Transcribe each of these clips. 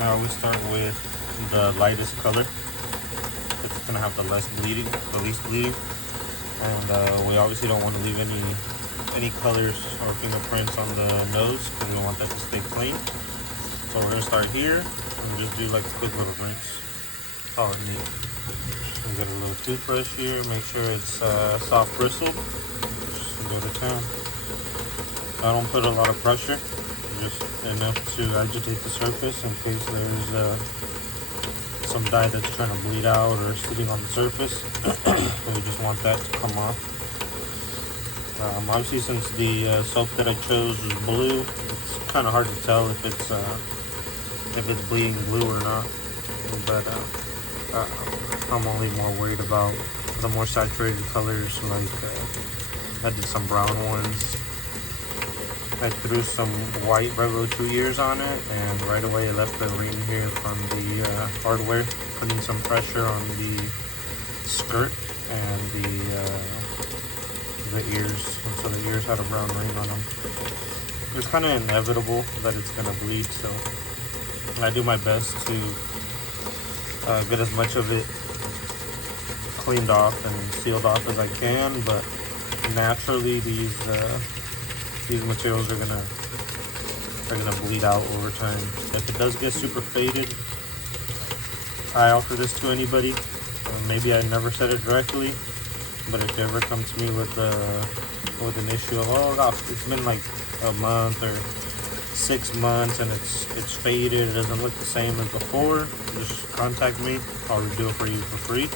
I always start with the lightest color. It's gonna have the least bleeding, and we obviously don't want to leave any colors or fingerprints on the nose because we want that to stay clean. So we're gonna start here and just do like a quick little rinse. All it needs. And get a little toothbrush here. Make sure it's soft bristled. Just go to town. I don't put a lot of pressure, just enough to agitate the surface in case there's some dye that's trying to bleed out or sitting on the surface. So we just want that to come off. Obviously, since the soap that I chose was blue, it's kind of hard to tell if it's bleeding blue or not. But I'm only more worried about the more saturated colors, like I did some brown ones. I threw some white Revo 2 years on it, and right away I left the ring here from the hardware, putting some pressure on the skirt and the ears, and so the ears had a brown ring on them. It's kind of inevitable that it's gonna bleed, so I do my best to get as much of it cleaned off and sealed off as I can, but naturally these materials are gonna bleed out over time. If it does get super faded, I offer this to anybody. Maybe I never said it directly, but if you ever come to me with an issue of, oh gosh, it's been like a month or 6 months and it's faded, it doesn't look the same as before, just contact me. I'll redo it for you for free.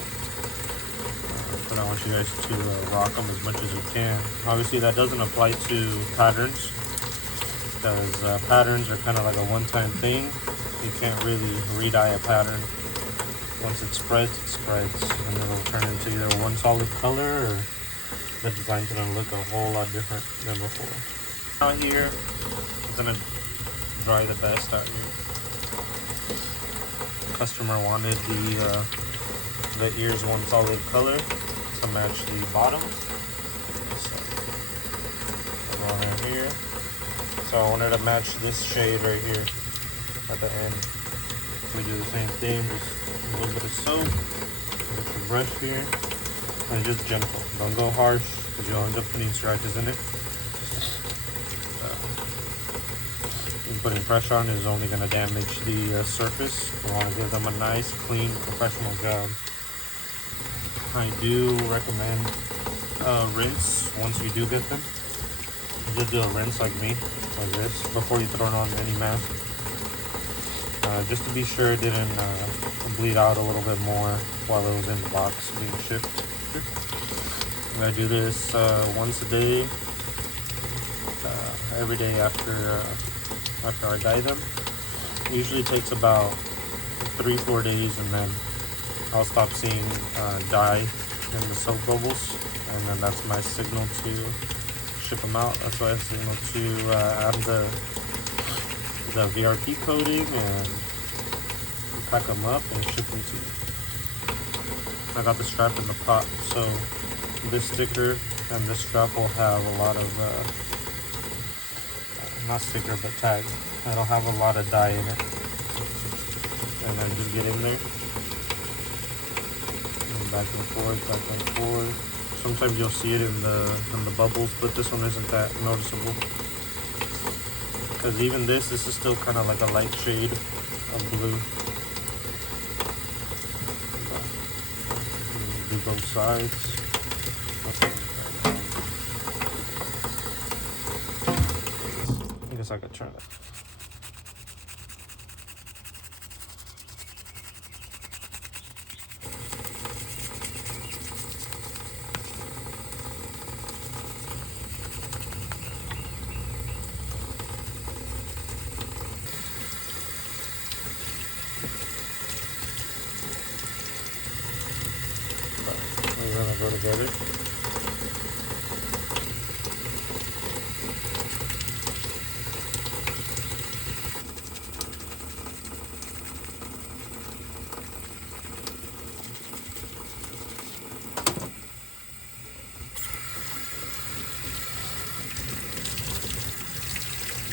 But I want you guys to rock them as much as you can. Obviously that doesn't apply to patterns, because patterns are kind of like a one-time thing. You can't really re-dye a pattern. Once it spreads, and it'll turn into either one solid color or the design's gonna look a whole lot different than before. Out here, it's gonna dry the best out here. The customer wanted the ears one solid color to match the bottoms. So on in here. So I wanted to match this shade right here at the end. We do the same thing, just a little bit of soap with the brush here, and just gentle. Don't go harsh because you'll end up putting scratches in it. Putting pressure on is only going to damage the surface. We want to give them a nice, clean, professional job. I do recommend rinse once you do get them. Just do a rinse like me, like this, before you throw it on any mask. Just to be sure it didn't bleed out a little bit more while it was in the box being shipped. I do this once a day, every day after I dye them. It usually takes about 3-4 days, and then I'll stop seeing dye in the soap bubbles, and then that's my signal to ship them out. That's why I signal to add the VRP coating and pack them up and ship them to you. I got the strap in the pot, so this sticker and this strap will have a lot of not sticker but tag. It'll have a lot of dye in it, and then just get in there and back and forth. Sometimes you'll see it in the bubbles, but this one isn't that noticeable, because even this is still kind of like a light shade of blue. Do both sides. I guess I could turn it. We're gonna go together.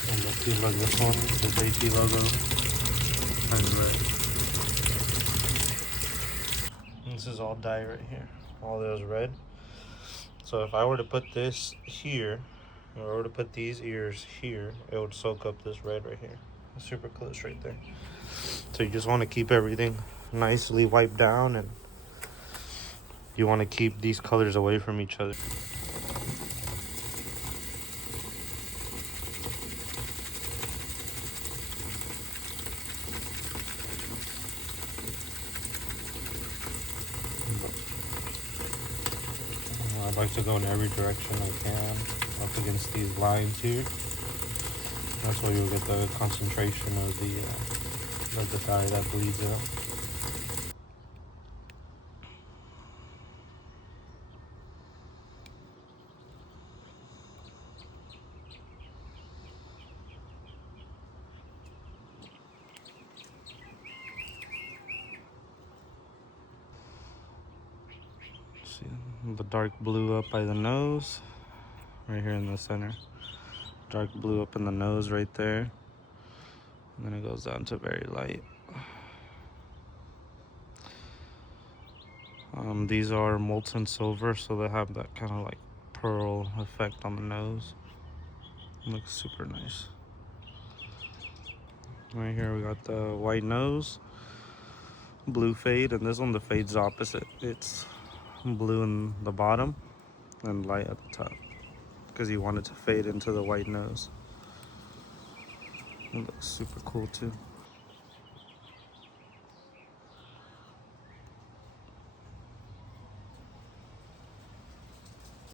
And let's see, like this one, the JT logo. I turns red. This is all dye right here. All those red. So if I were to put this here, or I were to put these ears here, it would soak up this red right here. Super close right there. So you just want to keep everything nicely wiped down, and you want to keep these colors away from each other. I like to go in every direction I can up against these lines here. That's where you'll get the concentration of the dye that bleeds out. See the dark blue up by the nose, right here in the center. Dark blue up in the nose right there. And then it goes down to very light. These are molten silver, so they have that kind of like pearl effect on the nose. It looks super nice. Right here we got the white nose, blue fade, and this one the fade's opposite. It's blue in the bottom and light at the top, because you want it to fade into the white nose. It looks super cool too.